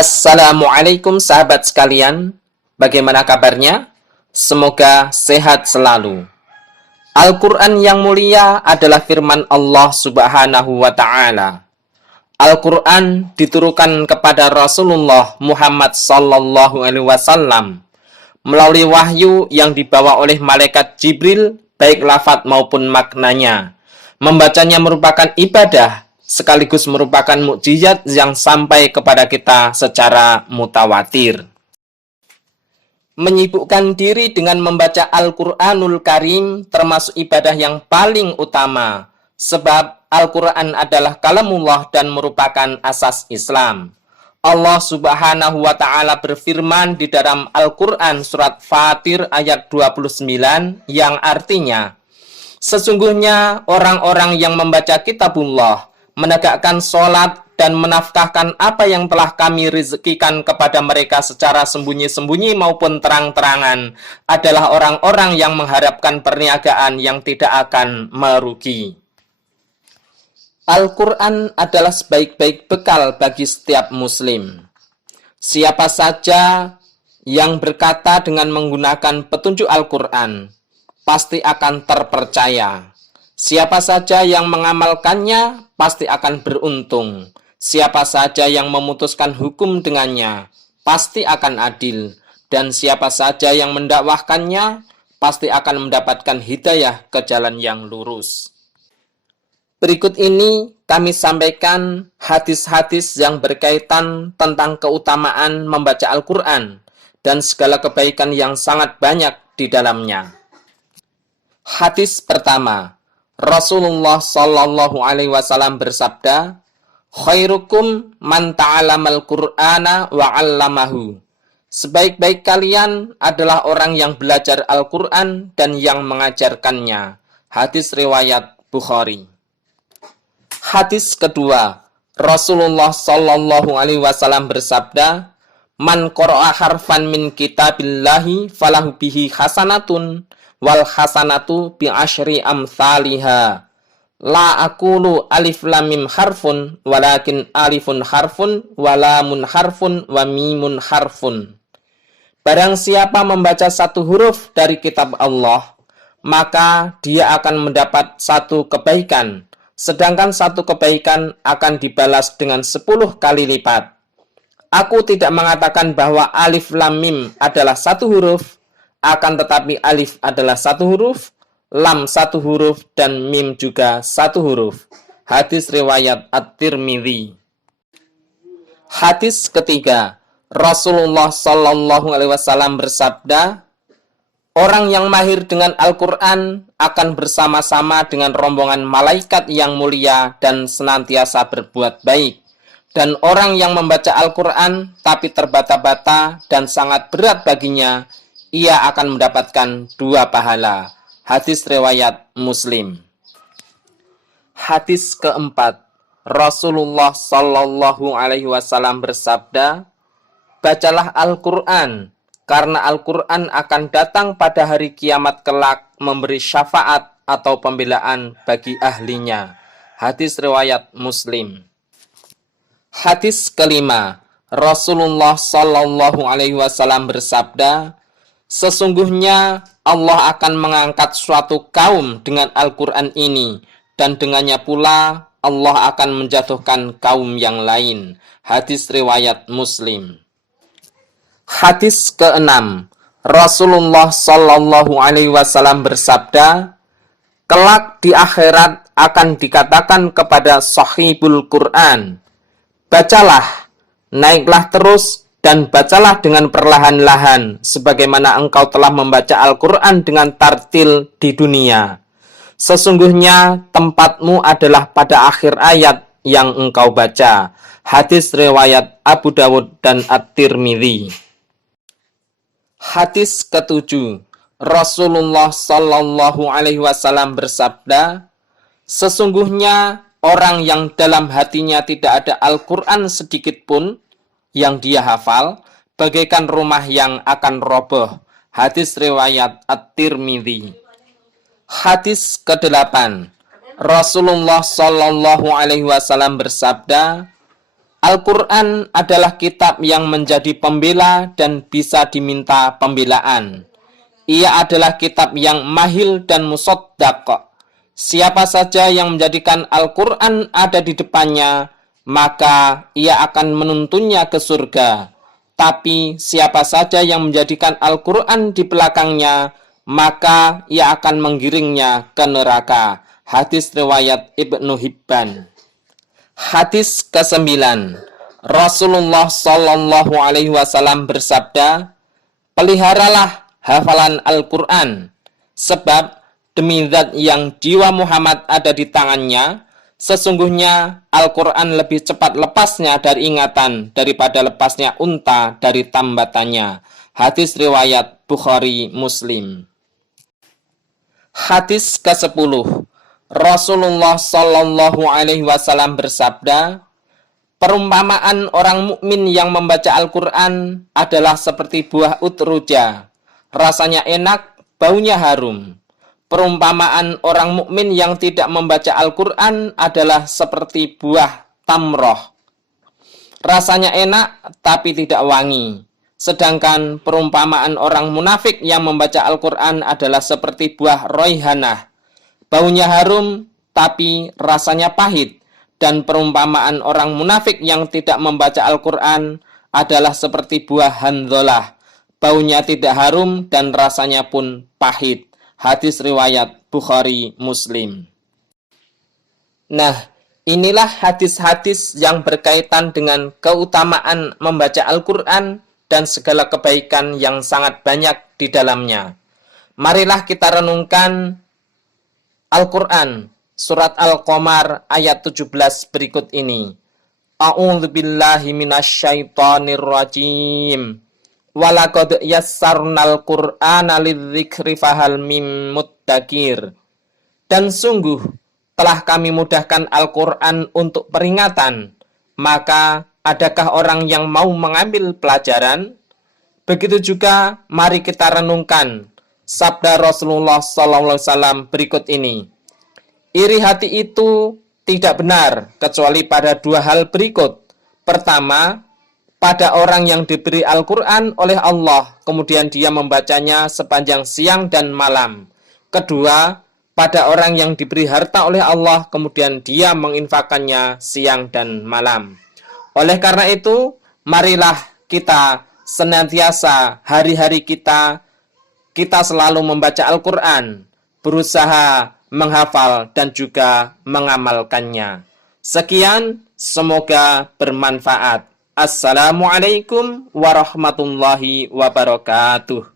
Assalamualaikum sahabat sekalian, bagaimana kabarnya? Semoga sehat selalu. Al-Quran yang mulia adalah firman Allah Subhanahu wa Ta'ala. Al-Quran diturunkan kepada Rasulullah Muhammad Sallallahu Alaihi Wasallam melalui wahyu yang dibawa oleh malaikat Jibril, baik lafaz maupun maknanya. Membacanya merupakan ibadah, sekaligus merupakan mukjizat yang sampai kepada kita secara mutawatir. Menyibukkan diri dengan membaca Al-Quranul Karim termasuk ibadah yang paling utama, sebab Al-Quran adalah kalamullah dan merupakan asas Islam. Allah Subhanahu wa Ta'ala berfirman di dalam Al-Quran surat Fatir ayat 29 yang artinya, sesungguhnya orang-orang yang membaca kitabullah, menegakkan sholat dan menafkahkan apa yang telah kami rezekikan kepada mereka secara sembunyi-sembunyi maupun terang-terangan adalah orang-orang yang mengharapkan perniagaan yang tidak akan merugi. Al-Quran adalah sebaik-baik bekal bagi setiap muslim. Siapa saja yang berkata dengan menggunakan petunjuk Al-Quran pasti akan terpercaya. Siapa saja yang mengamalkannya pasti akan beruntung. Siapa saja yang memutuskan hukum dengannya pasti akan adil. Dan siapa saja yang mendakwahkannya pasti akan mendapatkan hidayah ke jalan yang lurus. Berikut ini kami sampaikan hadis-hadis yang berkaitan tentang keutamaan membaca Al-Quran dan segala kebaikan yang sangat banyak di dalamnya. Hadis pertama, Rasulullah Sallallahu Alaihi Wasallam bersabda, khairukum man ta'alamal Qur'ana wa 'allamahu. Sebaik-baik kalian adalah orang yang belajar Al-Quran dan yang mengajarkannya. Hadis riwayat Bukhari. Hadis kedua, Rasulullah Sallallahu Alaihi Wasallam bersabda, man qara'a harfan min kitabillahi falahu bihi hasanatun wal hasanatu bi asyri amsalihha. La aqulu alif lam mim harfun walakin alifun harfun wa lamun harfun wa mimun harfun. Barang siapa membaca satu huruf dari kitab Allah, maka dia akan mendapat satu kebaikan, sedangkan satu kebaikan akan dibalas dengan 10 kali lipat. Aku tidak mengatakan bahwa alif lam mim adalah satu huruf, akan tetapi alif adalah satu huruf, lam satu huruf, dan mim juga satu huruf. Hadis riwayat At-Tirmidzi. Hadis ketiga, Rasulullah Sallallahu Alaihi Wasallam bersabda, orang yang mahir dengan Al-Quran akan bersama-sama dengan rombongan malaikat yang mulia dan senantiasa berbuat baik. Dan orang yang membaca Al-Quran tapi terbata-bata dan sangat berat baginya, ia akan mendapatkan 2 pahala. Hadis riwayat Muslim. Hadis keempat, Rasulullah Sallallahu Alaihi Wasallam bersabda, bacalah Al-Quran, karena Al-Quran akan datang pada hari kiamat kelak memberi syafaat atau pembelaan bagi ahlinya. Hadis riwayat Muslim. Hadis kelima, Rasulullah Sallallahu Alaihi Wasallam bersabda, sesungguhnya Allah akan mengangkat suatu kaum dengan Al-Quran ini, dan dengannya pula Allah akan menjatuhkan kaum yang lain. Hadis riwayat Muslim. Hadis keenam, Rasulullah Sallallahu Alaihi Wasallam bersabda, kelak di akhirat akan dikatakan kepada sahibul Quran, bacalah, naiklah terus, dan bacalah dengan perlahan-lahan, sebagaimana engkau telah membaca Al-Quran dengan tartil di dunia. Sesungguhnya tempatmu adalah pada akhir ayat yang engkau baca. Hadis riwayat Abu Dawud dan At-Tirmidzi. Hadis ketujuh, Rasulullah Sallallahu Alaihi Wasallam bersabda, sesungguhnya orang yang dalam hatinya tidak ada Al-Quran sedikit pun yang dia hafal, bagaikan rumah yang akan roboh. Hadis riwayat At-Tirmidzi. Hadis ke-8, Rasulullah Sallallahu Alaihi Wasallam bersabda, Al-Quran adalah kitab yang menjadi pembela dan bisa diminta pembelaan. Ia adalah kitab yang mahil dan musaddaq. Siapa saja yang menjadikan Al-Quran ada di depannya, maka ia akan menuntunnya ke surga. Tapi siapa saja yang menjadikan Al-Quran di belakangnya, maka ia akan menggiringnya ke neraka. Hadis riwayat Ibnu Hibban. Hadis ke-9. Rasulullah Shallallahu Alaihi Wasallam bersabda, peliharalah hafalan Al-Quran, sebab demi zat yang jiwa Muhammad ada di tangannya, sesungguhnya Al-Quran lebih cepat lepasnya dari ingatan daripada lepasnya unta dari tambatannya. Hadis riwayat Bukhari Muslim. Hadis ke-10. Rasulullah Shallallahu Alaihi Wasallam bersabda, perumpamaan orang mukmin yang membaca Al-Quran adalah seperti buah utruja, rasanya enak, baunya harum. Perumpamaan orang mukmin yang tidak membaca Al-Quran adalah seperti buah tamroh, rasanya enak tapi tidak wangi. Sedangkan perumpamaan orang munafik yang membaca Al-Quran adalah seperti buah roihanah, baunya harum tapi rasanya pahit. Dan perumpamaan orang munafik yang tidak membaca Al-Quran adalah seperti buah handholah, baunya tidak harum dan rasanya pun pahit. Hadis riwayat Bukhari Muslim. Nah, inilah hadis-hadis yang berkaitan dengan keutamaan membaca Al-Quran dan segala kebaikan yang sangat banyak di dalamnya. Marilah kita renungkan Al-Quran, surat Al-Qamar ayat 17 berikut ini. A'udzubillahi minasyaitonirrajim. Walaqad yassarnal Qur'ana lidzikri fahal mim muddakir. Dan sungguh telah kami mudahkan Al-Quran untuk peringatan, maka adakah orang yang mau mengambil pelajaran? Begitu juga mari kita renungkan sabda Rasulullah SAW berikut ini. Iri hati itu tidak benar kecuali pada dua hal berikut. Pertama, pada orang yang diberi Al-Quran oleh Allah, kemudian dia membacanya sepanjang siang dan malam. Kedua, pada orang yang diberi harta oleh Allah, kemudian dia menginfakannya siang dan malam. Oleh karena itu, marilah kita senantiasa hari-hari kita selalu membaca Al-Quran, berusaha menghafal dan juga mengamalkannya. Sekian, semoga bermanfaat. Assalamualaikum warahmatullahi wabarakatuh.